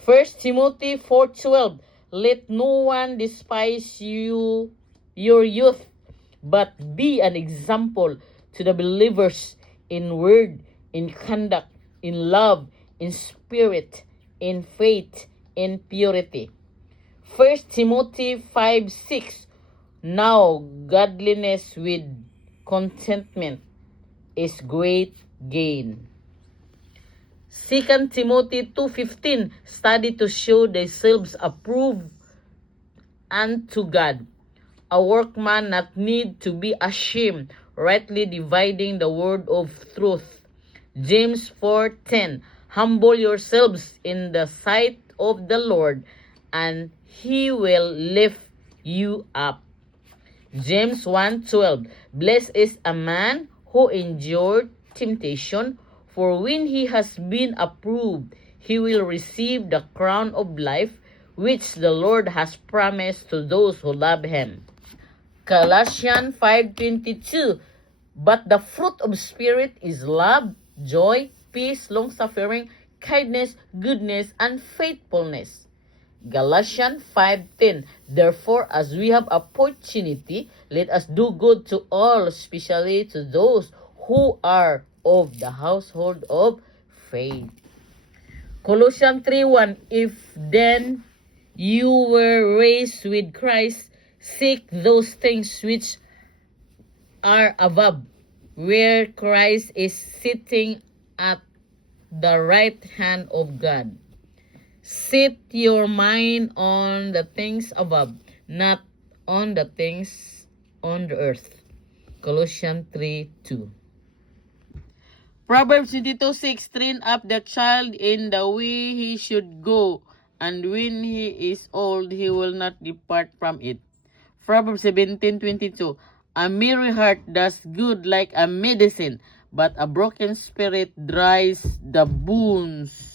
First Timothy 4:12, let no one despise you, your youth, but be an example to the believers in word, in conduct, in love, in spirit, in faith, in purity. First Timothy 5:6, now godliness with contentment is great gain. 2 Timothy 2:15, study to show themselves approved unto God, a workman not need to be ashamed, rightly dividing the word of truth. James 4:10, humble yourselves in the sight of the Lord, and He will lift you up. James 1:12, blessed is a man who endured temptation, for when he has been approved, he will receive the crown of life which the Lord has promised to those who love him. Colossians 5:22, but the fruit of Spirit is love, joy, peace, long-suffering, kindness, goodness, and faithfulness. Galatians 5:10, therefore, as we have opportunity, let us do good to all, especially to those who are of the household of faith. Colossians 3:1, if then you were raised with Christ, seek those things which are above, where Christ is sitting at the right hand of God. Set your mind on the things above, not on the things on the earth. Colossians 3:2. Proverbs 22:6, train up the child in the way he should go, and when he is old, he will not depart from it. Proverbs 17:22, a merry heart does good like a medicine, but a broken spirit dries the bones.